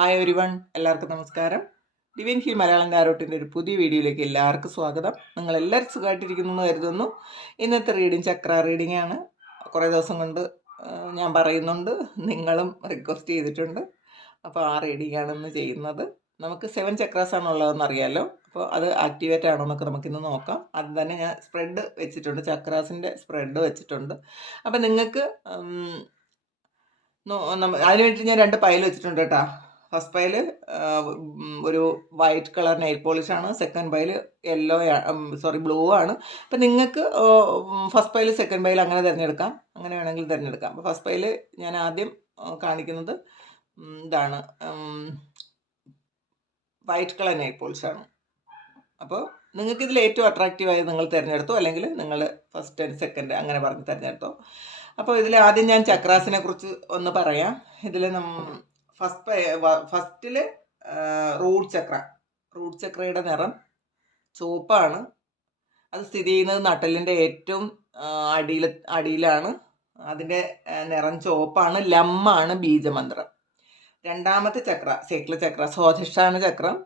Hi every one, എല്ലാവർക്കും നമസ്കാരം. Divine heal Malayalam കാരോട്ടിൻ്റെ ഒരു പുതിയ വീഡിയോയിലേക്ക് എല്ലാവർക്കും സ്വാഗതം. നിങ്ങളെല്ലാവരും സുഖമായിട്ടിരിക്കുന്നു എന്ന് കരുതുന്നു. ഇന്നത്തെ റീഡിങ് ചക്ര റീഡിംഗ് ആണ്. കുറേ ദിവസം കൊണ്ട് ഞാൻ പറയുന്നുണ്ട്, നിങ്ങളും റിക്വസ്റ്റ് ചെയ്തിട്ടുണ്ട്. അപ്പോൾ ആ റീഡിംഗ് ആണ് ഇന്ന് ചെയ്യുന്നത്. നമുക്ക് 7 ചക്രാസ് ആണുള്ളതെന്ന് അറിയാമല്ലോ. അപ്പോൾ അത് ആക്ടിവേറ്റ് ആണോ എന്നൊക്കെ നമുക്കിന്ന് നോക്കാം. അത് തന്നെ ഞാൻ സ്പ്രെഡ് വെച്ചിട്ടുണ്ട്, ചക്രാസിൻ്റെ സ്പ്രെഡ് വെച്ചിട്ടുണ്ട്. അപ്പോൾ നിങ്ങൾക്ക് അതിന് വേണ്ടി ഞാൻ 2 പൈൽ വെച്ചിട്ടുണ്ട് കേട്ടോ. ഫസ്റ്റ് പൈൽ ഒരു വൈറ്റ് കളർ നെയിൽ പോളിഷാണ്. സെക്കൻഡ് പൈൽ ബ്ലൂ ആണ്. അപ്പം നിങ്ങൾക്ക് ഫസ്റ്റ് പൈൽ സെക്കൻഡ് പൈൽ അങ്ങനെ തിരഞ്ഞെടുക്കാം, അങ്ങനെ വേണമെങ്കിൽ തിരഞ്ഞെടുക്കാം. അപ്പോൾ ഫസ്റ്റ് പൈൽ ഞാൻ ആദ്യം കാണിക്കുന്നത് ഇതാണ്, വൈറ്റ് കളർ നെയിൽ പോളിഷാണ്. അപ്പോൾ നിങ്ങൾക്ക് ഇതിൽ ഏറ്റവും അട്രാക്റ്റീവായി നിങ്ങൾ തിരഞ്ഞെടുത്തോ, അല്ലെങ്കിൽ നിങ്ങൾ ഫസ്റ്റ് ആൻഡ് സെക്കൻഡ് അങ്ങനെ പറഞ്ഞ് തിരഞ്ഞെടുത്തോ. അപ്പോൾ ഇതിൽ ആദ്യം ഞാൻ ചക്രാസിനെ കുറിച്ച് ഒന്ന് പറയാം. ഇതിൽ ഫസ്റ്റിൽ റൂട്ട് ചക്രയുടെ നിറം ചുവപ്പാണ്. അത് സ്ഥിതി ചെയ്യുന്നത് നട്ടലിൻ്റെ ഏറ്റവും അടിയിലാണ്. അതിൻ്റെ നിറം ചുവപ്പാണ്. ലമ്മാണ് ബീജമന്ത്രം. രണ്ടാമത്തെ ചക്ര ശേഖല സ്വാധിഷ്ഠാന ചക്രം.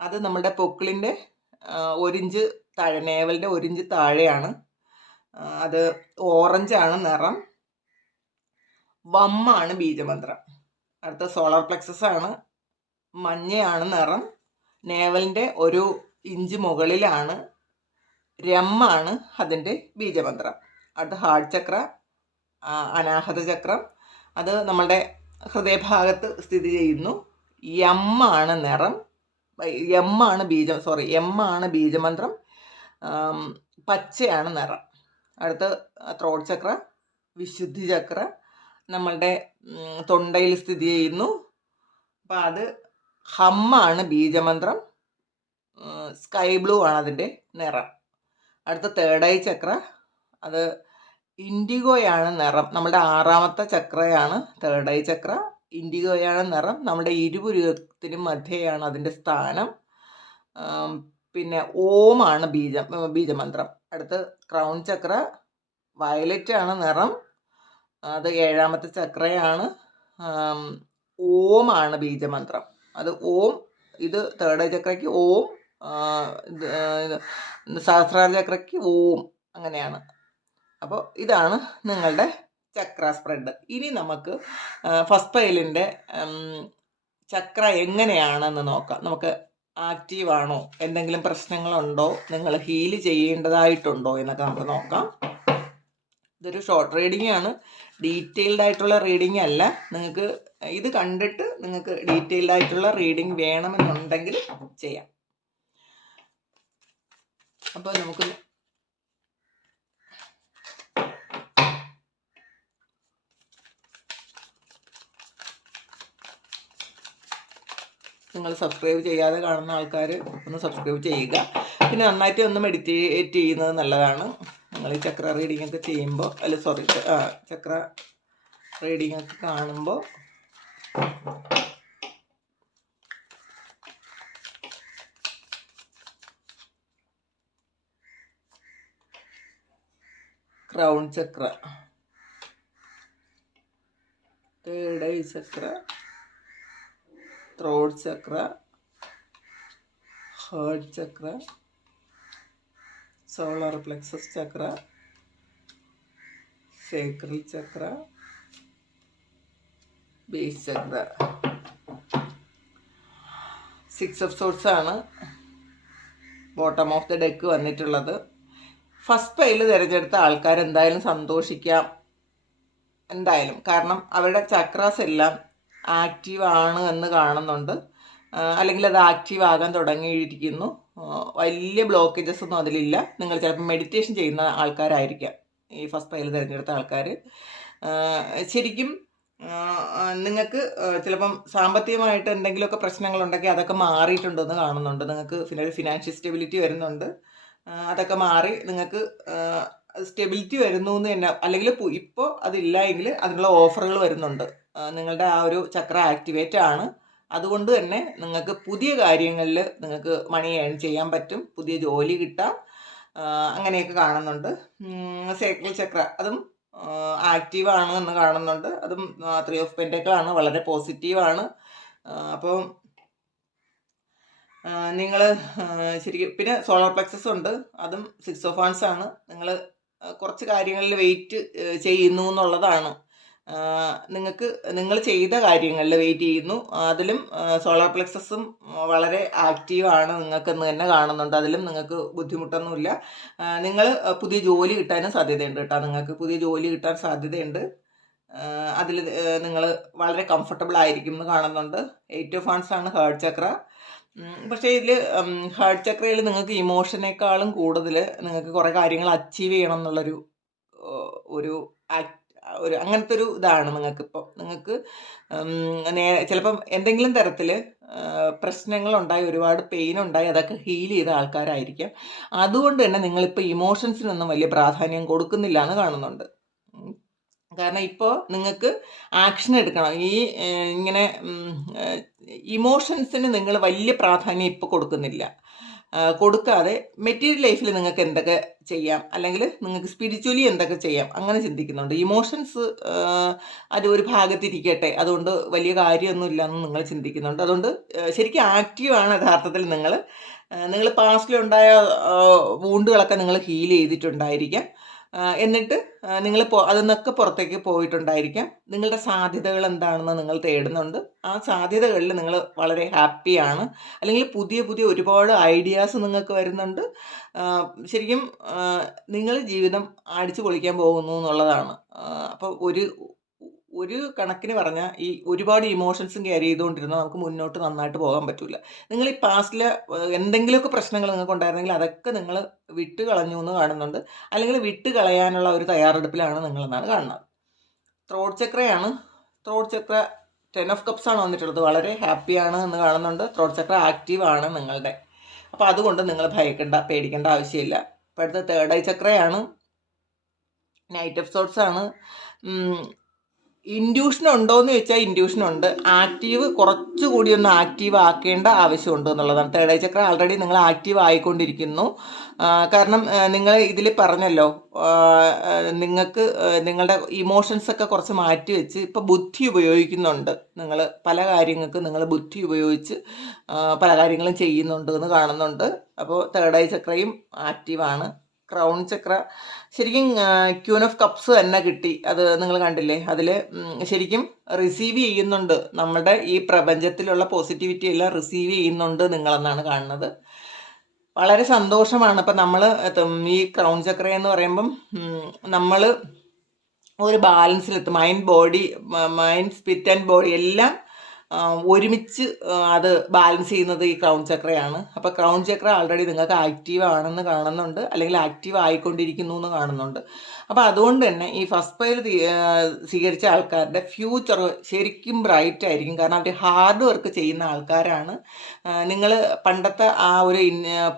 അത് നമ്മുടെ പൊക്കിളിൻ്റെ 1 ഇഞ്ച് താഴെ, നേവലിൻ്റെ 1 ഇഞ്ച് താഴെയാണ്. അത് ഓറഞ്ചാണ് നിറം. വമ്മാണ് ബീജമന്ത്രം. അടുത്ത സോളാർ പ്ലെക്സസ് ആണ്. മഞ്ഞയാണ് നിറം. നേവലിൻ്റെ 1 ഇഞ്ച് മുകളിലാണ്. രമ്മാണ് അതിൻ്റെ ബീജമന്ത്രം. അടുത്ത ഹാർട്ട് ചക്ര, അനാഹത ചക്രം. അത് നമ്മളുടെ ഹൃദയഭാഗത്ത് സ്ഥിതി ചെയ്യുന്നു. എമ്മാണ് നിറം. എമ്മാണ് ബീജമന്ത്രം. പച്ചയാണ് നിറം. അടുത്ത ത്രോട്ട് ചക്ര, വിശുദ്ധി ചക്ര. നമ്മളുടെ തൊണ്ടയിൽ സ്ഥിതി ചെയ്യുന്നു. അപ്പം അത് ഹമ്മാണ് ബീജമന്ത്രം. സ്കൈ ബ്ലൂ ആണ് അതിൻ്റെ നിറം. അടുത്ത തേർഡ് ഐ ചക്ര, അത് ഇൻഡിഗോയാണ് നിറം. നമ്മുടെ 6ാമത്തെ ചക്രയാണ് തേർഡ് ഐ ചക്ര. ഇൻഡിഗോയാണ് നിറം. നമ്മുടെ ഇരുപുരുവത്തിനും മധ്യയാണ് അതിൻ്റെ സ്ഥാനം. പിന്നെ ഓമാണ് ബീജമന്ത്രം. അടുത്ത് ക്രൗൺ ചക്ര, വയലറ്റ് ആണ് നിറം. അത് 7ാമത്തെ ചക്രയാണ്. ഓമാണ് ബീജമന്ത്രം. അത് ഓം. ഇത് തേർഡ് ഐ ചക്രയ്ക്ക് ഓം, സഹസ്രാര ചക്രയ്ക്ക് ഓം, അങ്ങനെയാണ്. അപ്പോൾ ഇതാണ് നിങ്ങളുടെ ചക്ര സ്പ്രെഡ്. ഇനി നമുക്ക് ഫസ്റ്റ് പൈലിൻ്റെ ചക്ര എങ്ങനെയാണെന്ന് നോക്കാം. നമുക്ക് ആക്റ്റീവാണോ, എന്തെങ്കിലും പ്രശ്നങ്ങളുണ്ടോ, നിങ്ങൾ ഹീൽ ചെയ്യേണ്ടതായിട്ടുണ്ടോ എന്നൊക്കെ നമുക്ക് നോക്കാം. ഇതൊരു ഷോർട്ട് റീഡിംഗ് ആണ്, ഡീറ്റെയിൽഡ് ആയിട്ടുള്ള റീഡിംഗ് അല്ല. നിങ്ങൾക്ക് ഇത് കണ്ടിട്ട് നിങ്ങൾക്ക് ഡീറ്റെയിൽഡ് ആയിട്ടുള്ള റീഡിംഗ് വേണമെന്നുണ്ടെങ്കിൽ ചെയ്യാം. അപ്പോൾ നമുക്ക് നിങ്ങൾ സബ്സ്ക്രൈബ് ചെയ്യാതെ കാണുന്ന ആൾക്കാർ ഒന്ന് സബ്സ്ക്രൈബ് ചെയ്യുക. പിന്നെ നന്നായിട്ട് ഒന്ന് മെഡിറ്റേറ്റ് ചെയ്യുന്നത് നല്ലതാണ്. നിങ്ങൾ ഈ ചക്ര റീഡിംഗ് ഒക്കെ ചെയ്യുമ്പോൾ, ചക്ര റീഡിംഗ് ഒക്കെ കാണുമ്പോൾ crown Chakra, third eye Chakra, throat Chakra, heart Chakra, solar plexus Chakra, sacral Chakra, base Chakra. 6 of swords ആണ് ബോട്ടം ഓഫ് ദ ഡെക്ക് വന്നിട്ടുള്ളത്. ഫസ്റ്റ് പൈൽ തിരഞ്ഞെടുത്ത ആൾക്കാർ എന്തായാലും സന്തോഷിക്കാം, എന്തായാലും. കാരണം അവരുടെ ചക്രാസ് എല്ലാം ആക്റ്റീവ് ആണ് എന്ന് കാണുന്നുണ്ട്, അല്ലെങ്കിൽ അത് ആക്റ്റീവ് ആകാൻ തുടങ്ങിയിരിക്കുന്നു. വലിയ ബ്ലോക്കേജസ് ഒന്നും അതിലില്ല. നിങ്ങൾ ചിലപ്പോൾ മെഡിറ്റേഷൻ ചെയ്യുന്ന ആൾക്കാരായിരിക്കാം ഈ ഫസ്റ്റ് പൈൽ തിരഞ്ഞെടുത്ത ആൾക്കാർ. ശരിക്കും നിങ്ങൾക്ക് ചിലപ്പം സാമ്പത്തികമായിട്ട് എന്തെങ്കിലുമൊക്കെ പ്രശ്നങ്ങളുണ്ടെങ്കിൽ അതൊക്കെ മാറിയിട്ടുണ്ടെന്ന് കാണുന്നുണ്ട്. നിങ്ങൾക്ക് ഫിനാൻഷ്യൽ സ്റ്റെബിലിറ്റി വരുന്നുണ്ട്. അതൊക്കെ മാറി നിങ്ങൾക്ക് സ്റ്റെബിലിറ്റി വരുന്നു എന്ന് തന്നെ, അല്ലെങ്കിൽ ഇപ്പോൾ അതില്ല എങ്കിൽ അതിനുള്ള ഓഫറുകൾ വരുന്നുണ്ട്. നിങ്ങളുടെ ആ ഒരു ചക്ര ആക്ടിവേറ്റ് ആണ്. അതുകൊണ്ട് തന്നെ നിങ്ങൾക്ക് പുതിയ കാര്യങ്ങളിൽ നിങ്ങൾക്ക് മണി ഏൺ ചെയ്യാൻ പറ്റും, പുതിയ ജോലി കിട്ടാം, അങ്ങനെയൊക്കെ കാണുന്നുണ്ട്. സേക്രൽ ചക്ര അതും ആക്റ്റീവാണ് എന്ന് കാണുന്നുണ്ട്. അതും 3 ഓഫ് പെൻറ്റക്കിൾ ആണ്, വളരെ പോസിറ്റീവാണ്. അപ്പോൾ നിങ്ങൾ ശരിക്കും പിന്നെ സോളാർ പ്ലെക്സസ് ഉണ്ട്, അതും 6 ഓഫ് വാൻസ് ആണ്. നിങ്ങൾ കുറച്ച് കാര്യങ്ങളിൽ വെയിറ്റ് ചെയ്യുന്നു എന്നുള്ളതാണ്. നിങ്ങൾ ചെയ്ത കാര്യങ്ങളിൽ വെയിറ്റ് ചെയ്യുന്നു, അതിലും സോളാർ പ്ലെക്സസും വളരെ ആക്റ്റീവാണ്, നിങ്ങൾക്കെന്ന് തന്നെ കാണുന്നുണ്ട്. അതിലും നിങ്ങൾക്ക് ബുദ്ധിമുട്ടൊന്നുമില്ല. നിങ്ങൾ പുതിയ ജോലി കിട്ടാനും സാധ്യതയുണ്ട് കേട്ടോ. നിങ്ങൾക്ക് പുതിയ ജോലി കിട്ടാൻ സാധ്യതയുണ്ട്. അതിൽ നിങ്ങൾ വളരെ കംഫർട്ടബിൾ ആയിരിക്കും എന്ന് കാണുന്നുണ്ട്. 8 ഓഫ് വാൻസ് ആണ് ഹാർട്ട് ചക്ര. പക്ഷേ ഇതിൽ ഹാർട്ട് ചക്രയിൽ നിങ്ങൾക്ക് ഇമോഷനേക്കാളും കൂടുതൽ നിങ്ങൾക്ക് കുറേ കാര്യങ്ങൾ അച്ചീവ് ചെയ്യണം എന്നുള്ളൊരു ഒരു ഒരു അങ്ങനത്തെ ഒരു ഇതാണ് നിങ്ങൾക്കിപ്പോൾ. നിങ്ങൾക്ക് ചിലപ്പം എന്തെങ്കിലും തരത്തിൽ പ്രശ്നങ്ങളുണ്ടായി, ഒരുപാട് പെയിൻ ഉണ്ടായി, അതൊക്കെ ഹീൽ ചെയ്ത ആൾക്കാരായിരിക്കാം. അതുകൊണ്ട് തന്നെ നിങ്ങളിപ്പോൾ ഇമോഷൻസിനൊന്നും വലിയ പ്രാധാന്യം കൊടുക്കുന്നില്ല എന്ന് കാണുന്നുണ്ട്. കാരണം ഇപ്പോൾ നിങ്ങൾക്ക് ആക്ഷൻ എടുക്കണം. ഇങ്ങനെ ഇമോഷൻസിന് നിങ്ങൾ വലിയ പ്രാധാന്യം ഇപ്പോൾ കൊടുക്കുന്നില്ല. കൊടുക്കാതെ മെറ്റീരിയൽ ലൈഫിൽ നിങ്ങൾക്ക് എന്തൊക്കെ ചെയ്യാം, അല്ലെങ്കിൽ നിങ്ങൾക്ക് സ്പിരിച്വലി എന്തൊക്കെ ചെയ്യാം, അങ്ങനെ ചിന്തിക്കുന്നുണ്ട്. ഇമോഷൻസ് അത് ഒരു ഭാഗത്തിരിക്കട്ടെ, അതുകൊണ്ട് വലിയ കാര്യമൊന്നുമില്ല എന്ന് നിങ്ങൾ ചിന്തിക്കുന്നുണ്ട്. അതുകൊണ്ട് ശരിക്കും ആക്റ്റീവാണ് യഥാർത്ഥത്തിൽ നിങ്ങൾ പാസ്റ്റിലുണ്ടായ വൂണ്ടുകളൊക്കെ നിങ്ങൾ ഹീൽ ചെയ്തിട്ടുണ്ടായിരിക്കാം. എന്നിട്ട് നിങ്ങൾ അതിൽ നിന്നൊക്കെ പുറത്തേക്ക് പോയിട്ടുണ്ടായിരിക്കാം. നിങ്ങളുടെ സാധ്യതകൾ എന്താണെന്ന് നിങ്ങൾ തേടുന്നുണ്ട്. ആ സാധ്യതകളിൽ നിങ്ങൾ വളരെ ഹാപ്പിയാണ്, അല്ലെങ്കിൽ പുതിയ പുതിയ ഒരുപാട് ഐഡിയാസ് നിങ്ങൾക്ക് വരുന്നുണ്ട്. ശരിക്കും നിങ്ങൾ ജീവിതം അടിച്ചു പൊളിക്കാൻ പോകുന്നു എന്നുള്ളതാണ്. അപ്പോൾ ഒരു കണക്കിന് പറഞ്ഞാൽ ഈ ഒരുപാട് ഇമോഷൻസും ക്യാരി ചെയ്തുകൊണ്ടിരുന്നാൽ നമുക്ക് മുന്നോട്ട് നന്നായിട്ട് പോകാൻ പറ്റില്ല. നിങ്ങൾ ഈ പാസ്റ്റിൽ എന്തെങ്കിലുമൊക്കെ പ്രശ്നങ്ങൾ നിങ്ങൾക്ക് ഉണ്ടായിരുന്നെങ്കിൽ അതൊക്കെ നിങ്ങൾ വിട്ട് കളഞ്ഞു എന്ന് കാണുന്നുണ്ട്, അല്ലെങ്കിൽ വിട്ട് കളയാനുള്ള ഒരു തയ്യാറെടുപ്പിലാണ് നിങ്ങളെന്നാണ് കാണുന്നത്. ത്രോട്ട് ചക്രയാണ്. ത്രോട്ട് ചക്ര 10 ഓഫ് കപ്സ് ആണ് വന്നിട്ടുള്ളത്. വളരെ ഹാപ്പിയാണ് എന്ന് കാണുന്നുണ്ട്. ത്രോട്ട് ചക്ര ആക്റ്റീവാണ് നിങ്ങളുടെ. അപ്പോൾ അതുകൊണ്ട് നിങ്ങൾ പേടിക്കേണ്ട ആവശ്യമില്ല. ഇപ്പോൾ അടുത്ത തേർഡ് ഐ ചക്രയാണ്. നൈറ്റ് ഓഫ് സോർട്സ് ആണ്. ഇൻഡ്യൂഷൻ ഉണ്ടോ എന്ന് ചോദിച്ചാൽ ഇൻഡ്യൂഷൻ ഉണ്ട്. കുറച്ചുകൂടി ഒന്ന് ആക്റ്റീവ് ആക്കേണ്ട ആവശ്യമുണ്ട് എന്നുള്ളതാണ്. തേർഡ് ഐ ചക്ര ആൾറെഡി നിങ്ങൾ ആക്റ്റീവ് ആയിക്കൊണ്ടിരിക്കുന്നു. കാരണം നിങ്ങൾ ഇതിൽ പറഞ്ഞല്ലോ, നിങ്ങൾക്ക് നിങ്ങളുടെ ഇമോഷൻസൊക്കെ കുറച്ച് മാറ്റി വെച്ച് ഇപ്പോൾ ബുദ്ധി ഉപയോഗിക്കുന്നുണ്ട്. നിങ്ങൾ പല കാര്യങ്ങൾക്ക് നിങ്ങൾ ബുദ്ധി ഉപയോഗിച്ച് പല കാര്യങ്ങളും ചെയ്യുന്നുണ്ട് എന്ന് കാണുന്നുണ്ട്. അപ്പോൾ തേർഡ് ഐ ചക്രയും ആക്റ്റീവാണ്. ക്രൗൺ ചക്ര ശരിക്കും ക്യൂൻ ഓഫ് കപ്സ് തന്നെ കിട്ടി. അത് നിങ്ങൾ കണ്ടില്ലേ, അതിൽ ശരിക്കും റിസീവ് ചെയ്യുന്നുണ്ട്. നമ്മുടെ ഈ പ്രപഞ്ചത്തിലുള്ള പോസിറ്റിവിറ്റി എല്ലാം റിസീവ് ചെയ്യുന്നുണ്ട് നിങ്ങളെന്നാണ് കാണുന്നത്. വളരെ സന്തോഷമാണ്. ഇപ്പം നമ്മൾ ഈ ക്രൗൺ ചക്ര എന്ന് പറയുമ്പം നമ്മൾ ഒരു ബാലൻസിലെത്തും. മൈൻഡ് സ്പിരിറ്റ് ആൻഡ് ബോഡി എല്ലാം ഒരുമിച്ച് അത് ബാലൻസ് ചെയ്യുന്നത് ഈ ക്രൗൺ ചക്രയാണ്. അപ്പോൾ ക്രൗൺ ചക്ര ആൾറെഡി നിങ്ങൾക്ക് ആക്റ്റീവ് ആണെന്ന് കാണുന്നുണ്ട്, അല്ലെങ്കിൽ ആക്റ്റീവ് ആയിക്കൊണ്ടിരിക്കുന്നു എന്ന് കാണുന്നുണ്ട്. അപ്പോൾ അതുകൊണ്ട് തന്നെ ഈ ഫസ്റ്റ് പൈൽ സ്വീകരിച്ച ആൾക്കാരുടെ ഫ്യൂച്ചർ ശരിക്കും ബ്രൈറ്റ് ആയിരിക്കും. കാരണം അവർ ഹാർഡ് വർക്ക് ചെയ്യുന്ന ആൾക്കാരാണ്. നിങ്ങൾ പണ്ടത്തെ ആ ഒരു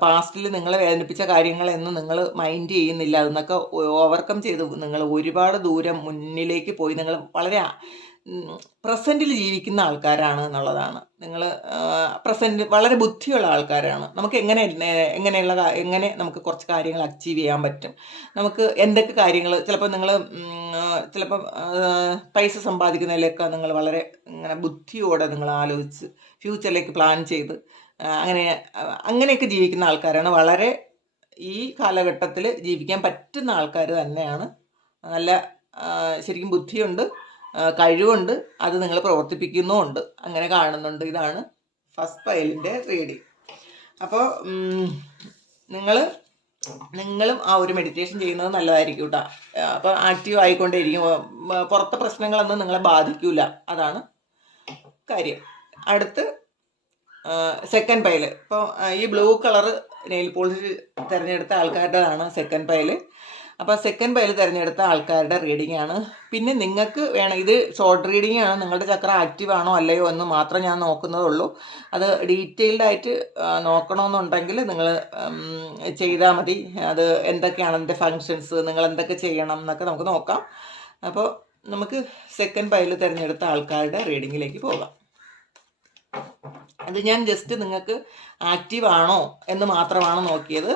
പാസ്റ്റിൽ നിങ്ങളെ വേദനിപ്പിച്ച കാര്യങ്ങളെന്നും നിങ്ങൾ മൈൻഡ് ചെയ്യുന്നില്ല. അതെന്നൊക്കെ ഓവർകം ചെയ്ത് നിങ്ങൾ ഒരുപാട് ദൂരം മുന്നിലേക്ക് പോയി. നിങ്ങൾ വളരെ പ്രസൻറ്റിൽ ജീവിക്കുന്ന ആൾക്കാരാണ് എന്നുള്ളതാണ്. നിങ്ങൾ വളരെ ബുദ്ധിയുള്ള ആൾക്കാരാണ്. നമുക്ക് എങ്ങനെ നമുക്ക് കുറച്ച് കാര്യങ്ങൾ അച്ചീവ് ചെയ്യാൻ പറ്റും, നമുക്ക് എന്തൊക്കെ കാര്യങ്ങൾ ചിലപ്പം പൈസ സമ്പാദിക്കുന്നതിലൊക്കെ നിങ്ങൾ വളരെ ഇങ്ങനെ ബുദ്ധിയോടെ നിങ്ങൾ ആലോചിച്ച് ഫ്യൂച്ചറിലേക്ക് പ്ലാൻ ചെയ്ത് അങ്ങനെയൊക്കെ ജീവിക്കുന്ന ആൾക്കാരാണ്. വളരെ ഈ കാലഘട്ടത്തിൽ ജീവിക്കാൻ പറ്റുന്ന ആൾക്കാർ തന്നെയാണ്. നല്ല ശരിക്കും ബുദ്ധിയുണ്ട്, കഴിവുണ്ട്, അത് നിങ്ങൾ പ്രവർത്തിപ്പിക്കുന്നുമുണ്ട്, അങ്ങനെ കാണുന്നുണ്ട്. ഇതാണ് ഫസ്റ്റ് പൈലിൻ്റെ റീഡിങ്. അപ്പോൾ നിങ്ങളും ആ ഒരു മെഡിറ്റേഷൻ ചെയ്യുന്നത് നല്ലതായിരിക്കും കേട്ടോ. അപ്പോൾ ആക്റ്റീവ് ആയിക്കൊണ്ടേയിരിക്കും. പുറത്തെ പ്രശ്നങ്ങളൊന്നും നിങ്ങളെ ബാധിക്കില്ല, അതാണ് കാര്യം. അടുത്ത് സെക്കൻഡ് പൈല്. ഇപ്പോൾ ഈ ബ്ലൂ കളർ നെയിൽ പോളിഷ് തിരഞ്ഞെടുത്ത ആൾക്കാരുടേതാണ് സെക്കൻഡ് പൈല്. അപ്പോൾ സെക്കൻഡ് പൈൽ തിരഞ്ഞെടുത്ത ആൾക്കാരുടെ റീഡിംഗ് ആണ്. പിന്നെ നിങ്ങൾക്ക് വേണം, ഇത് ഷോർട്ട് റീഡിംഗ് ആണ്, നിങ്ങളുടെ ചക്ര ആക്റ്റീവ് ആണോ അല്ലയോ എന്ന് മാത്രം ഞാൻ നോക്കുന്നതുള്ളൂ. അത് ഡീറ്റെയിൽഡ് ആയിട്ട് നോക്കണമെന്നുണ്ടെങ്കിൽ നിങ്ങൾ ചെയ്താൽ മതി. അത് എന്തൊക്കെയാണ് അതിൻ്റെ ഫങ്ഷൻസ്, നിങ്ങൾ എന്തൊക്കെ ചെയ്യണം എന്നൊക്കെ നമുക്ക് നോക്കാം. അപ്പോൾ നമുക്ക് സെക്കൻഡ് പൈൽ തിരഞ്ഞെടുത്ത ആൾക്കാരുടെ റീഡിങ്ങിലേക്ക് പോകാം. അത് ഞാൻ ജസ്റ്റ് നിങ്ങൾക്ക് ആക്റ്റീവ് ആണോ എന്ന് മാത്രമാണ് നോക്കിയത്.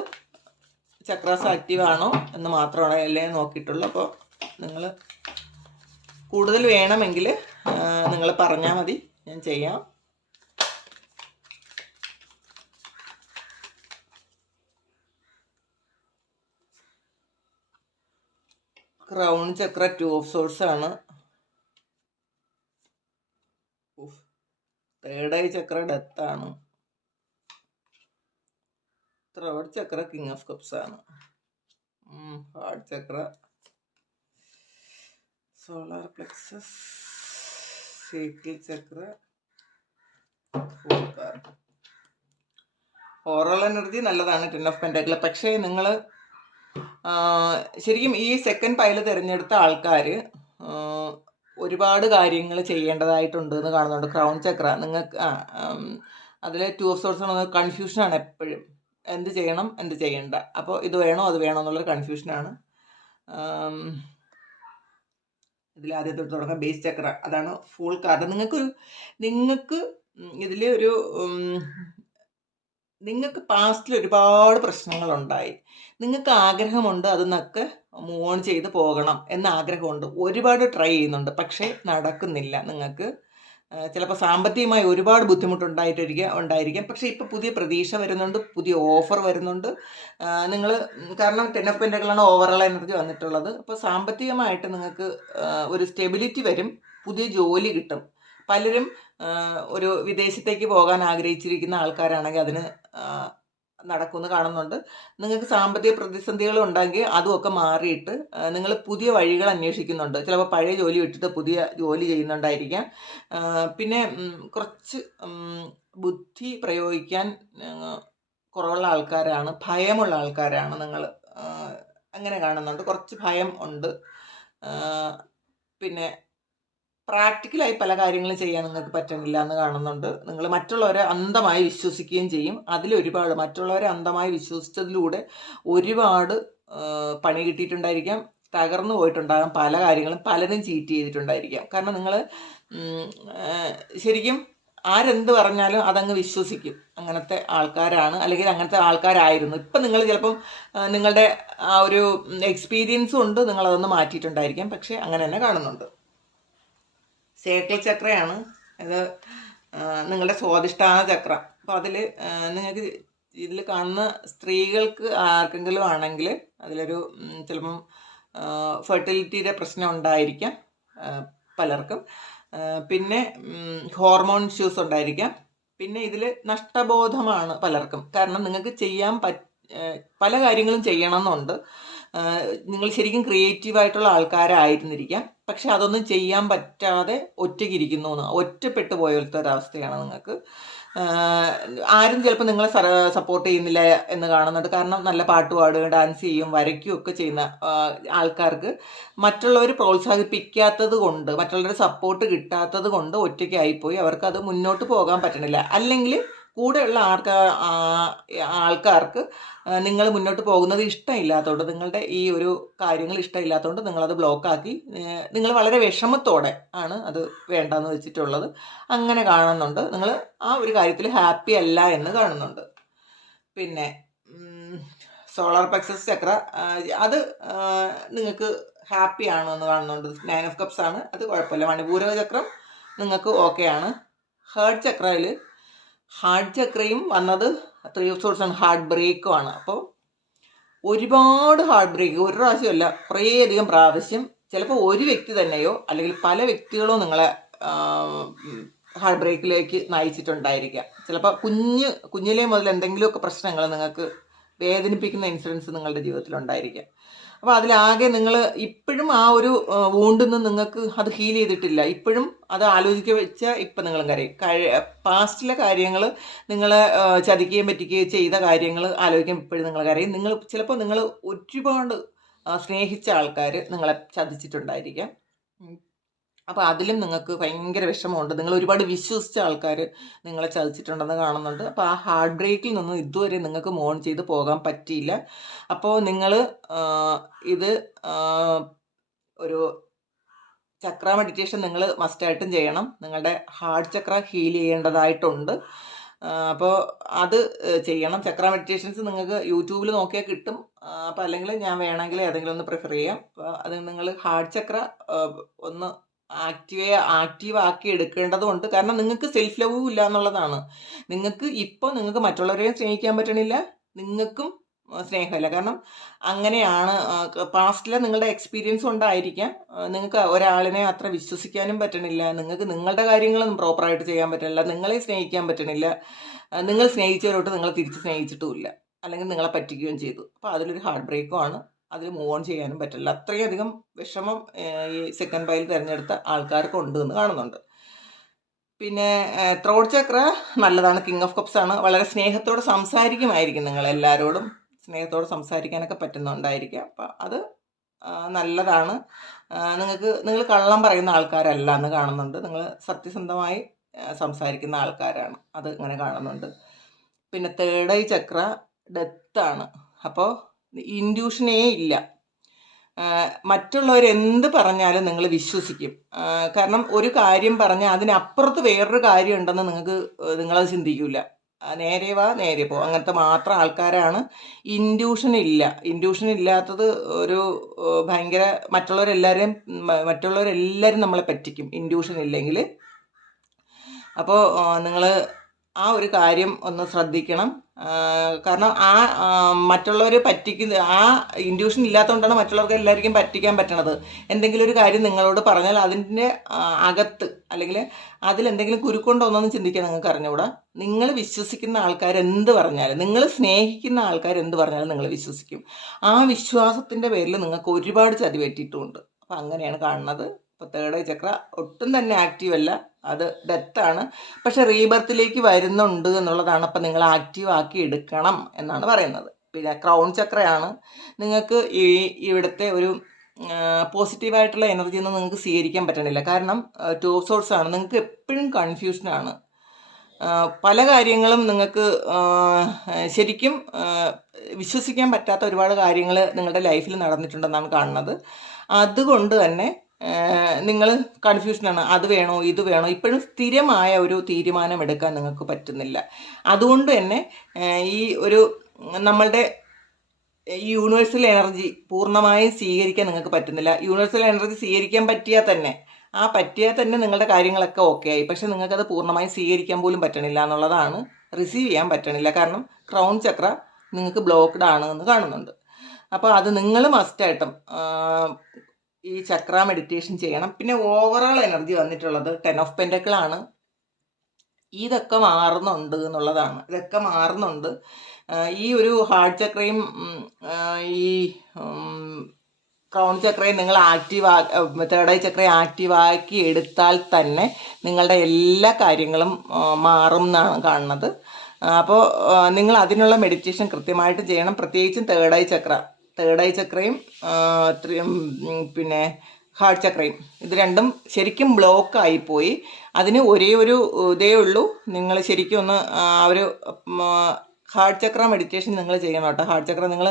ചക്രാസ് ആക്റ്റീവ് ആണോ എന്ന് മാത്രമാണ് അല്ലേ നോക്കിയിട്ടുള്ളൂ. അപ്പോൾ നിങ്ങൾ കൂടുതൽ വേണമെങ്കിൽ നിങ്ങൾ പറഞ്ഞാൽ മതി, ഞാൻ ചെയ്യാം. ക്രൗൺ ചക്ര 2 ഓഫ് സോഴ്സ് ആണ്. തേർഡ് ഐ ചക്ര ഡെത്ത് ആണ്. Throat Chakra king of cups ആണ്. ഹാർട്ട് ചക്ര, സോളാർ പ്ലെക്സസ്, സേക്രൽ ചക്ര, ഓറൽ എനർജി നല്ലതാണ് 10 ഓഫ് പെന്റാക്കിൾ. പക്ഷേ നിങ്ങൾ ശരിക്കും ഈ സെക്കൻഡ് പൈല് തിരഞ്ഞെടുത്ത ആൾക്കാർ ഒരുപാട് കാര്യങ്ങൾ ചെയ്യേണ്ടതായിട്ടുണ്ട് എന്ന് കാണുന്നുണ്ട്. ക്രൗൺ ചക്ര നിങ്ങൾക്ക് അതിൽ 2 ഓഫ് സോഴ്സ് കൺഫ്യൂഷനാണ് എപ്പോഴും, എന്ത് ചെയ്യണം എന്ത് ചെയ്യണ്ട. അപ്പോൾ ഇത് വേണോ അത് വേണോ എന്നുള്ളൊരു കൺഫ്യൂഷനാണ്. ഇതിൽ ആദ്യത്തെ തുടങ്ങാം ബേസ് ചക്ര, അതാണ് ഫുൾ കാർഡ്. നിങ്ങൾക്ക് ഇതിൽ ഒരു നിങ്ങൾക്ക് പാസ്റ്റിൽ ഒരുപാട് പ്രശ്നങ്ങളുണ്ടായി, നിങ്ങൾക്ക് ആഗ്രഹമുണ്ട് അതിന്നൊക്കെ മൂവ് ഓൺ ചെയ്ത് പോകണം എന്ന ആഗ്രഹമുണ്ട്, ഒരുപാട് ട്രൈ ചെയ്യുന്നുണ്ട്, പക്ഷേ നടക്കുന്നില്ല. നിങ്ങൾക്ക് ചിലപ്പോൾ സാമ്പത്തികമായി ഒരുപാട് ബുദ്ധിമുട്ടുണ്ടായിരിക്കാം. പക്ഷേ ഇപ്പോൾ പുതിയ പ്രതീക്ഷ വരുന്നുണ്ട്, പുതിയ ഓഫർ വരുന്നുണ്ട്. നിങ്ങൾ കാരണം 10 ഓഫ് പെന്റക്കിളാണ് ഓവറോൾ എനർജി വന്നിട്ടുള്ളത്. അപ്പോൾ സാമ്പത്തികമായിട്ട് നിങ്ങൾക്ക് ഒരു സ്റ്റെബിലിറ്റി വരും, പുതിയ ജോലി കിട്ടും. പലരും ഒരു വിദേശത്തേക്ക് പോകാൻ ആഗ്രഹിച്ചിരിക്കുന്ന ആൾക്കാരാണെങ്കിൽ അതിന് നടക്കുമെന്ന് കാണുന്നുണ്ട്. നിങ്ങൾക്ക് സാമ്പത്തിക പ്രതിസന്ധികൾ ഉണ്ടെങ്കിൽ അതുമൊക്കെ മാറിയിട്ട് നിങ്ങൾ പുതിയ വഴികൾ അന്വേഷിക്കുന്നുണ്ട്. ചിലപ്പോൾ പഴയ ജോലി വിട്ടിട്ട് പുതിയ ജോലി ചെയ്യുന്നുണ്ടായിരിക്കാം. പിന്നെ കുറച്ച് ബുദ്ധി പ്രയോഗിക്കാൻ കുറവുള്ള ആൾക്കാരാണ്, ഭയമുള്ള ആൾക്കാരാണ് നിങ്ങൾ, അങ്ങനെ കാണുന്നുണ്ട്. കുറച്ച് ഭയം ഉണ്ട്. പിന്നെ പ്രാക്ടിക്കലായി പല കാര്യങ്ങളും ചെയ്യാൻ നിങ്ങൾക്ക് പറ്റുന്നില്ല എന്ന് കാണുന്നുണ്ട്. നിങ്ങൾ മറ്റുള്ളവരെ അന്ധമായി വിശ്വസിക്കുകയും ചെയ്യും. അതിലൊരുപാട് മറ്റുള്ളവരെ അന്ധമായി വിശ്വസിച്ചതിലൂടെ ഒരുപാട് പണി കിട്ടിയിട്ടുണ്ടായിരിക്കാം, തകർന്നു പോയിട്ടുണ്ടാകാം പല കാര്യങ്ങളും, പലരും ചീറ്റ് ചെയ്തിട്ടുണ്ടായിരിക്കാം. കാരണം നിങ്ങൾ ശരിക്കും ആരെന്ത് പറഞ്ഞാലും അതങ്ങ് വിശ്വസിക്കും. അങ്ങനത്തെ ആൾക്കാരാണ്, അല്ലെങ്കിൽ അങ്ങനത്തെ ആൾക്കാരായിരുന്നു. ഇപ്പം നിങ്ങൾ ചിലപ്പം നിങ്ങളുടെ ആ ഒരു എക്സ്പീരിയൻസും ഉണ്ട്, നിങ്ങളതൊന്ന് മാറ്റിയിട്ടുണ്ടായിരിക്കാം. പക്ഷേ അങ്ങനെ തന്നെ കാണുന്നുണ്ട്. സേക്രൽ ചക്രയാണ് ഇത്, നിങ്ങളുടെ സ്വാധിഷ്ഠാന ചക്ര. അപ്പോൾ അതിൽ നിങ്ങൾക്ക് ഇതിൽ കാണുന്ന സ്ത്രീകൾക്ക് ആർക്കെങ്കിലും ആണെങ്കിൽ അതിലൊരു ചിലപ്പം ഫെർട്ടിലിറ്റിയുടെ പ്രശ്നം ഉണ്ടായിരിക്കാം പലർക്കും. പിന്നെ ഹോർമോൺ ഇഷ്യൂസ് ഉണ്ടായിരിക്കാം. പിന്നെ ഇതിൽ നഷ്ടബോധമാണ് പലർക്കും. കാരണം നിങ്ങൾക്ക് പല കാര്യങ്ങളും ചെയ്യണമെന്നുണ്ട്. നിങ്ങൾ ശരിക്കും ക്രിയേറ്റീവായിട്ടുള്ള ആൾക്കാരായിരുന്നിരിക്കാം, പക്ഷെ അതൊന്നും ചെയ്യാൻ പറ്റാതെ ഒറ്റയ്ക്കിരിക്കുന്നു, ഒറ്റപ്പെട്ടു പോലത്തെ ഒരവസ്ഥയാണ് നിങ്ങൾക്ക്. ആരും ചിലപ്പോൾ നിങ്ങളെ സപ്പോർട്ട് ചെയ്യുന്നില്ല എന്ന് കാണുന്നുണ്ട്. കാരണം നല്ല പാട്ട് പാടുകയും ഡാൻസ് ചെയ്യും വരയ്ക്കുകയും ഒക്കെ ചെയ്യുന്ന ആൾക്കാർക്ക് മറ്റുള്ളവർ പ്രോത്സാഹിപ്പിക്കാത്തത് കൊണ്ട്, മറ്റുള്ളവരുടെ സപ്പോർട്ട് കിട്ടാത്തത് കൊണ്ട് ഒറ്റയ്ക്കായിപ്പോയി അവർക്കത് മുന്നോട്ട് പോകാൻ പറ്റണില്ല. അല്ലെങ്കിൽ കൂടെയുള്ള ആൾക്കാർക്ക് നിങ്ങൾ മുന്നോട്ട് പോകുന്നത് ഇഷ്ടമില്ലാത്തതുകൊണ്ട്, നിങ്ങളുടെ ഈ ഒരു കാര്യങ്ങൾ ഇഷ്ടമില്ലാത്തതുകൊണ്ട് നിങ്ങളത് ബ്ലോക്കാക്കി നിങ്ങൾ വളരെ വിഷമത്തോടെ ആണ് അത് വേണ്ടെന്ന് വെച്ചിട്ടുള്ളത്. അങ്ങനെ കാണുന്നുണ്ട്. നിങ്ങൾ ആ ഒരു കാര്യത്തിൽ ഹാപ്പി അല്ല എന്ന് കാണുന്നുണ്ട്. പിന്നെ സോളാർ പ്ലെക്സസ് ചക്ര, അത് നിങ്ങൾക്ക് ഹാപ്പി ആണ് എന്ന് കാണുന്നുണ്ട്. 9 ഓഫ് കപ്സ് ആണ്, അത് കുഴപ്പമില്ല. മണിപൂരക ചക്രം നിങ്ങൾക്ക് ഓക്കെ ആണ്. ഹാർട്ട് ചക്രയും വന്നത് 3 ഓഫ് സോഴ്സ് ആണ്, ഹാർട്ട് ബ്രേക്കും ആണ്. അപ്പോൾ ഒരുപാട് ഹാർട്ട് ബ്രേക്ക്, ഒരു പ്രാവശ്യമല്ല കുറേയധികം പ്രാവശ്യം, ചിലപ്പോൾ ഒരു വ്യക്തി തന്നെയോ അല്ലെങ്കിൽ പല വ്യക്തികളോ നിങ്ങളെ ഹാർട്ട് ബ്രേക്കിലേക്ക് നയിച്ചിട്ടുണ്ടായിരിക്കാം. ചിലപ്പോൾ കുഞ്ഞിലേ മുതൽ എന്തെങ്കിലുമൊക്കെ പ്രശ്നങ്ങൾ നിങ്ങൾക്ക് വേദനിപ്പിക്കുന്ന ഇൻസിഡൻസ് നിങ്ങളുടെ ജീവിതത്തിലുണ്ടായിരിക്കാം. അപ്പോൾ അതിലാകെ നിങ്ങൾ ഇപ്പോഴും ആ ഒരു വൂണ്ടിൽ നിന്ന് നിങ്ങൾക്ക് അത് ഹീൽ ചെയ്തിട്ടില്ല. ഇപ്പോഴും അത് ആലോചിക്കുക വെച്ചാൽ ഇപ്പം നിങ്ങളും കരയും. പാസ്റ്റിലെ കാര്യങ്ങൾ നിങ്ങളെ ചതിക്കുകയും പറ്റിക്കുകയും ചെയ്ത കാര്യങ്ങൾ ആലോചിക്കാൻ ഇപ്പോഴും നിങ്ങൾ കരയും. ചിലപ്പോൾ നിങ്ങൾ ഒരുപാട് സ്നേഹിച്ച ആൾക്കാർ നിങ്ങളെ ചതിച്ചിട്ടുണ്ടായിരിക്കാം. അപ്പോൾ അതിലും നിങ്ങൾക്ക് ഭയങ്കര വിഷമമുണ്ട്. നിങ്ങൾ ഒരുപാട് വിശ്വസിച്ച ആൾക്കാർ നിങ്ങളെ ചതിച്ചിട്ടുണ്ടെന്ന് കാണുന്നുണ്ട്. അപ്പോൾ ആ ഹാർട്ട് ബ്രേക്കിൽ നിന്നും ഇതുവരെ നിങ്ങൾക്ക് മൂവ് ഓൺ ചെയ്ത് പോകാൻ പറ്റിയില്ല. അപ്പോൾ നിങ്ങൾ ഇത് ഒരു ചക്ര മെഡിറ്റേഷൻ നിങ്ങൾ മസ്റ്റായിട്ടും ചെയ്യണം. നിങ്ങളുടെ ഹാർട്ട് ചക്ര ഹീൽ ചെയ്യേണ്ടതായിട്ടുണ്ട്. അപ്പോൾ അത് ചെയ്യണം. ചക്ര മെഡിറ്റേഷൻസ് നിങ്ങൾക്ക് യൂട്യൂബിൽ നോക്കിയാൽ കിട്ടും. അപ്പോൾ അല്ലെങ്കിൽ ഞാൻ വേണമെങ്കിൽ ഏതെങ്കിലും ഒന്ന് പ്രിഫർ ചെയ്യാം. അപ്പോൾ അത് നിങ്ങൾ ഹാർട്ട് ചക്ര ഒന്ന് ആക്റ്റീവ് ആക്കി എടുക്കേണ്ടതുണ്ട്. കാരണം നിങ്ങൾക്ക് സെൽഫ് ലവും ഇല്ല എന്നുള്ളതാണ്. നിങ്ങൾക്ക് മറ്റുള്ളവരെയും സ്നേഹിക്കാൻ പറ്റണില്ല, നിങ്ങൾക്കും സ്നേഹമില്ല. കാരണം അങ്ങനെയാണ് പാസ്റ്റിലെ നിങ്ങളുടെ എക്സ്പീരിയൻസ് കൊണ്ടായിരിക്കാം നിങ്ങൾക്ക് ഒരാളിനെ അത്ര വിശ്വസിക്കാനും പറ്റണില്ല, നിങ്ങൾക്ക് നിങ്ങളുടെ കാര്യങ്ങളൊന്നും പ്രോപ്പറായിട്ട് ചെയ്യാൻ പറ്റണില്ല, നിങ്ങളെ സ്നേഹിക്കാൻ പറ്റണില്ല, നിങ്ങൾ സ്നേഹിച്ചവരോട്ട് നിങ്ങളെ തിരിച്ച് സ്നേഹിച്ചിട്ടുമില്ല, അല്ലെങ്കിൽ നിങ്ങളെ പറ്റിക്കുകയും ചെയ്തു. അപ്പോൾ അതിലൊരു ഹാർട്ട് ബ്രേക്കും ആണ്, അതിൽ മൂവ് ഓൺ ചെയ്യാനും പറ്റില്ല. അത്രയധികം വിഷമം ഈ സെക്കൻഡ് പൈൽ തിരഞ്ഞെടുത്ത ആൾക്കാർക്ക് ഉണ്ട് എന്ന് കാണുന്നുണ്ട്. പിന്നെ ത്രോട്ട് ചക്ര നല്ലതാണ്, കിങ് ഓഫ് കപ്സ് ആണ്. വളരെ സ്നേഹത്തോടെ സംസാരിക്കുമായിരിക്കും, നിങ്ങൾ എല്ലാവരോടും സ്നേഹത്തോടെ സംസാരിക്കാനൊക്കെ പറ്റുന്നുണ്ടായിരിക്കാം. അപ്പം അത് നല്ലതാണ്. നിങ്ങൾ കള്ളം പറയുന്ന ആൾക്കാരല്ല എന്ന് കാണുന്നുണ്ട്, നിങ്ങൾ സത്യസന്ധമായി സംസാരിക്കുന്ന ആൾക്കാരാണ്, അത് ഇങ്ങനെ കാണുന്നുണ്ട്. പിന്നെ തേർഡ് ഐ ചക്ര ഡെത്താണ്. അപ്പോൾ ഇൻഡ്യൂഷനേ ഇല്ല, മറ്റുള്ളവർ എന്ത് പറഞ്ഞാലും നിങ്ങൾ വിശ്വസിക്കും. കാരണം ഒരു കാര്യം പറഞ്ഞാൽ അതിനപ്പുറത്ത് വേറൊരു കാര്യം ഉണ്ടെന്ന് നിങ്ങളത് ചിന്തിക്കില്ല. നേരെ വാ നേരെ പോ, അങ്ങനത്തെ മാത്രം ആൾക്കാരാണ്. ഇൻഡ്യൂഷൻ ഇല്ലാത്തത് ഒരു ഭയങ്കര മറ്റുള്ളവരെല്ലാവരും നമ്മളെ പറ്റിക്കും ഇൻഡ്യൂഷൻ ഇല്ലെങ്കിൽ. അപ്പോൾ നിങ്ങൾ ആ ഒരു കാര്യം ഒന്ന് ശ്രദ്ധിക്കണം. കാരണം മറ്റുള്ളവരെ പറ്റിക്കുന്ന ഇൻഡ്യൂഷൻ ഇല്ലാത്തതുകൊണ്ടാണ് മറ്റുള്ളവർക്ക് എല്ലാവർക്കും പറ്റിക്കാൻ പറ്റണത്. എന്തെങ്കിലും ഒരു കാര്യം നിങ്ങളോട് പറഞ്ഞാൽ അതിൻ്റെ അകത്ത് അല്ലെങ്കിൽ അതിലെന്തെങ്കിലും കുരുക്കൊണ്ടോന്നൊന്നും ചിന്തിക്കാൻ നിങ്ങൾക്ക് അറിഞ്ഞുകൂടാ. നിങ്ങൾ വിശ്വസിക്കുന്ന ആൾക്കാർ എന്ത് പറഞ്ഞാലും, നിങ്ങൾ സ്നേഹിക്കുന്ന ആൾക്കാർ എന്ത് പറഞ്ഞാലും നിങ്ങൾ വിശ്വസിക്കും. ആ വിശ്വാസത്തിൻ്റെ പേരിൽ നിങ്ങൾക്ക് ഒരുപാട് ചതി പറ്റിയിട്ടുമുണ്ട്. അപ്പം അങ്ങനെയാണ് കാണുന്നത്. ഇപ്പോൾ തേർഡ് ഐ ചക്ര ഒട്ടും തന്നെ ആക്റ്റീവ് അല്ല, അത് ഡെത്താണ്. പക്ഷെ റീബർത്തിലേക്ക് വരുന്നുണ്ട് എന്നുള്ളതാണ്. അപ്പം നിങ്ങൾ ആക്റ്റീവ് ആക്കി എടുക്കണം എന്നാണ് പറയുന്നത്. പിന്നെ ക്രൗൺ ചക്രയാണ്. നിങ്ങൾക്ക് ഇവിടുത്തെ ഒരു പോസിറ്റീവായിട്ടുള്ള എനർജി ഒന്നും നിങ്ങൾക്ക് സ്വീകരിക്കാൻ പറ്റണില്ല. കാരണം ടു ഓഫ് സോർട്സ് ആണ്. നിങ്ങൾക്ക് എപ്പോഴും കൺഫ്യൂഷനാണ്. പല കാര്യങ്ങളും നിങ്ങൾക്ക് ശരിക്കും വിശ്വസിക്കാൻ പറ്റാത്ത ഒരുപാട് കാര്യങ്ങൾ നിങ്ങളുടെ ലൈഫിൽ നടന്നിട്ടുണ്ടെന്നാണ് കാണുന്നത്. അതുകൊണ്ട് തന്നെ നിങ്ങൾ കൺഫ്യൂഷനാണ്. അത് വേണോ ഇത് വേണോ, ഇപ്പോഴും സ്ഥിരമായ ഒരു തീരുമാനം എടുക്കാൻ നിങ്ങൾക്ക് പറ്റുന്നില്ല. അതുകൊണ്ട് തന്നെ ഈ ഒരു നമ്മളുടെ ഈ യൂണിവേഴ്സൽ എനർജി പൂർണ്ണമായും സ്വീകരിക്കാൻ നിങ്ങൾക്ക് പറ്റുന്നില്ല. യൂണിവേഴ്സൽ എനർജി സ്വീകരിക്കാൻ പറ്റിയാൽ തന്നെ നിങ്ങളുടെ കാര്യങ്ങളൊക്കെ ഓക്കെ ആയി. പക്ഷെ നിങ്ങൾക്കത് പൂർണ്ണമായും സ്വീകരിക്കാൻ പോലും പറ്റണില്ല എന്നുള്ളതാണ്, റിസീവ് ചെയ്യാൻ പറ്റണില്ല. കാരണം ക്രൗൺ ചക്ര നിങ്ങൾക്ക് ബ്ലോക്ക്ഡ് ആണ് എന്ന് കാണുന്നുണ്ട്. അപ്പോൾ അത് നിങ്ങൾ മസ്റ്റായിട്ടും ഈ ചക്ര മെഡിറ്റേഷൻ ചെയ്യണം. പിന്നെ ഓവറോൾ എനർജി വന്നിട്ടുള്ളത് 10 ഓഫ് പെൻറ്റക്കിൾ ആണ്. ഇതൊക്കെ മാറുന്നുണ്ട് എന്നുള്ളതാണ്. ഇതൊക്കെ മാറുന്നുണ്ട്. ഈ ഒരു ഹാർട്ട് ചക്രയും ഈ ക്രൗൺ ചക്രയും നിങ്ങൾ തേർഡ് ഐ ചക്രയെ ആക്റ്റീവാക്കി എടുത്താൽ തന്നെ നിങ്ങളുടെ എല്ലാ കാര്യങ്ങളും മാറും എന്നാണ് കാണുന്നത്. അപ്പോൾ നിങ്ങൾ അതിനുള്ള മെഡിറ്റേഷൻ കൃത്യമായിട്ട് ചെയ്യണം. പ്രത്യേകിച്ചും തേർഡ് ഐ ചക്രയും പിന്നെ ഹാർട്ട് ചക്രയും, ഇത് രണ്ടും ശരിക്കും ബ്ലോക്ക് ആയിപ്പോയി. അതിന് ഒരേ ഒരു ഇതേ ഉള്ളൂ, നിങ്ങൾ ശരിക്കും ഒന്ന് ഒരു ഹാർട്ട് ചക്ര മെഡിറ്റേഷൻ നിങ്ങൾ ചെയ്യണം കേട്ടോ. ഹാർട്ട് ചക്ര നിങ്ങൾ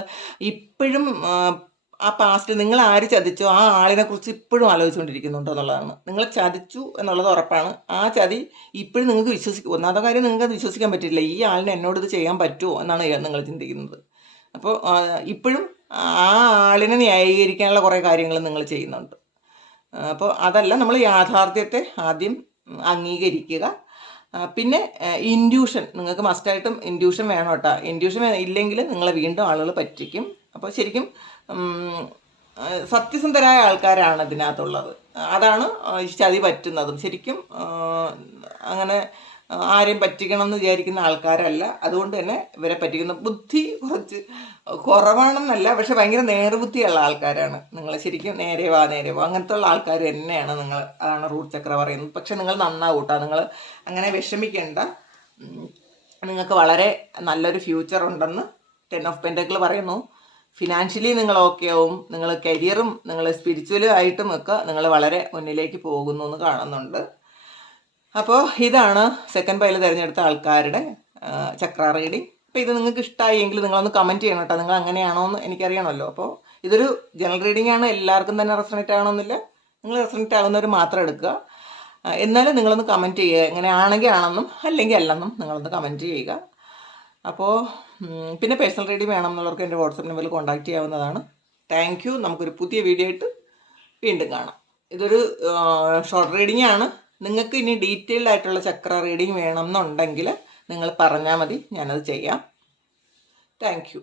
ഇപ്പോഴും ആ പാസ്റ്റ് നിങ്ങൾ ആര് ചതിച്ചോ ആ ആളിനെ കുറിച്ച് ഇപ്പോഴും ആലോചിച്ചുകൊണ്ടിരിക്കുന്നുണ്ടോ എന്നുള്ളതാണ്. നിങ്ങൾ ചതിച്ചു എന്നുള്ളത് ഉറപ്പാണ്. ആ ചതി ഇപ്പോഴും നിങ്ങൾക്ക് ഒന്നാമത്തെ കാര്യം നിങ്ങൾക്ക് അത് വിശ്വസിക്കാൻ പറ്റില്ല. ഈ ആളിന് എന്നോട് ഇത് ചെയ്യാൻ പറ്റുമോ എന്നാണ് നിങ്ങൾ ചിന്തിക്കുന്നത്. അപ്പോൾ ഇപ്പോഴും ആ ആളിനെ ന്യായീകരിക്കാനുള്ള കുറേ കാര്യങ്ങൾ നിങ്ങൾ ചെയ്യുന്നുണ്ട്. അപ്പോൾ അതല്ല, നമ്മൾ യാഥാർത്ഥ്യത്തെ ആദ്യം അംഗീകരിക്കുക. പിന്നെ ഇൻഡ്യൂഷൻ, നിങ്ങൾക്ക് മസ്റ്റായിട്ടും ഇൻഡ്യൂഷൻ വേണം കേട്ടോ. ഇൻഡ്യൂഷൻ ഇല്ലെങ്കിൽ നിങ്ങളെ വീണ്ടും ആളുകൾ പറ്റിക്കും. അപ്പോൾ ശരിക്കും സത്യസന്ധരായ ആൾക്കാരാണ് ഇതിനകത്തുള്ളത്. അതാണ് ചതി പറ്റുന്നതും. ശരിക്കും അങ്ങനെ ആരെയും പറ്റിക്കണം എന്ന് വിചാരിക്കുന്ന ആൾക്കാരല്ല. അതുകൊണ്ട് തന്നെ ഇവരെ പറ്റിക്കുന്ന ബുദ്ധി കുറച്ച് കുറവാണെന്നല്ല, പക്ഷെ ഭയങ്കര നേർബുദ്ധിയുള്ള ആൾക്കാരാണ് നിങ്ങൾ. ശരിക്കും നേരെ വാ അങ്ങനത്തെ ഉള്ള ആൾക്കാർ തന്നെയാണ് നിങ്ങൾ. അതാണ് റൂട്ട് ചക്ര പറയുന്നത്. പക്ഷെ നിങ്ങൾ നന്നാവൂട്ടോ, നിങ്ങൾ അങ്ങനെ വിഷമിക്കേണ്ട. നിങ്ങൾക്ക് വളരെ നല്ലൊരു ഫ്യൂച്ചർ ഉണ്ടെന്ന് 10 ഓഫ് പെൻറ്റക്കിൾ പറയുന്നു. ഫിനാൻഷ്യലി നിങ്ങൾ ഓക്കെ ആവും. നിങ്ങൾ കരിയറും നിങ്ങൾ സ്പിരിച്വലും ആയിട്ടും ഒക്കെ നിങ്ങൾ വളരെ മുന്നിലേക്ക് പോകുന്നു എന്ന് കാണുന്നുണ്ട്. അപ്പോൾ ഇതാണ് സെക്കൻഡ് പൈൽ തിരഞ്ഞെടുത്ത ആൾക്കാരുടെ ചക്ര റീഡിങ്. അപ്പോൾ ഇത് നിങ്ങൾക്ക് ഇഷ്ടമായി എങ്കിൽ നിങ്ങളൊന്ന് കമൻറ്റ് ചെയ്യണം കേട്ടോ. നിങ്ങൾ അങ്ങനെയാണോ എന്ന് എനിക്കറിയണമല്ലോ. അപ്പോൾ ഇതൊരു ജനറൽ റീഡിംഗ് ആണ്, എല്ലാവർക്കും തന്നെ റെസണേറ്റ് ആവണമെന്നില്ല. നിങ്ങൾ റെസണേറ്റ് ആവുന്നവർ മാത്രം എടുക്കുക. എന്നാലും നിങ്ങളൊന്ന് കമൻറ്റ് ചെയ്യുക, എങ്ങനെയാണെങ്കിൽ ആണെന്നും അല്ലെങ്കിൽ അല്ലെന്നും നിങ്ങളൊന്ന് കമൻറ്റ് ചെയ്യുക. അപ്പോൾ പിന്നെ പേഴ്സണൽ റീഡിംഗ് വേണം എന്നുള്ളവർക്ക് എൻ്റെ വാട്സപ്പ് നമ്പറിൽ കോൺടാക്റ്റ് ചെയ്യാവുന്നതാണ്. Thank you. നമുക്കൊരു പുതിയ വീഡിയോ ആയിട്ട് വീണ്ടും കാണാം. ഇതൊരു ഷോർട്ട് റീഡിംഗ് ആണ്. നിങ്ങൾക്ക് ഇനി ഡീറ്റെയിൽഡ് ആയിട്ടുള്ള ചക്ര റീഡിംഗ് വേണം എന്നുണ്ടെങ്കിൽ നിങ്ങൾ പറഞ്ഞാൽ മതി, ഞാനത് ചെയ്യാം. Thank you.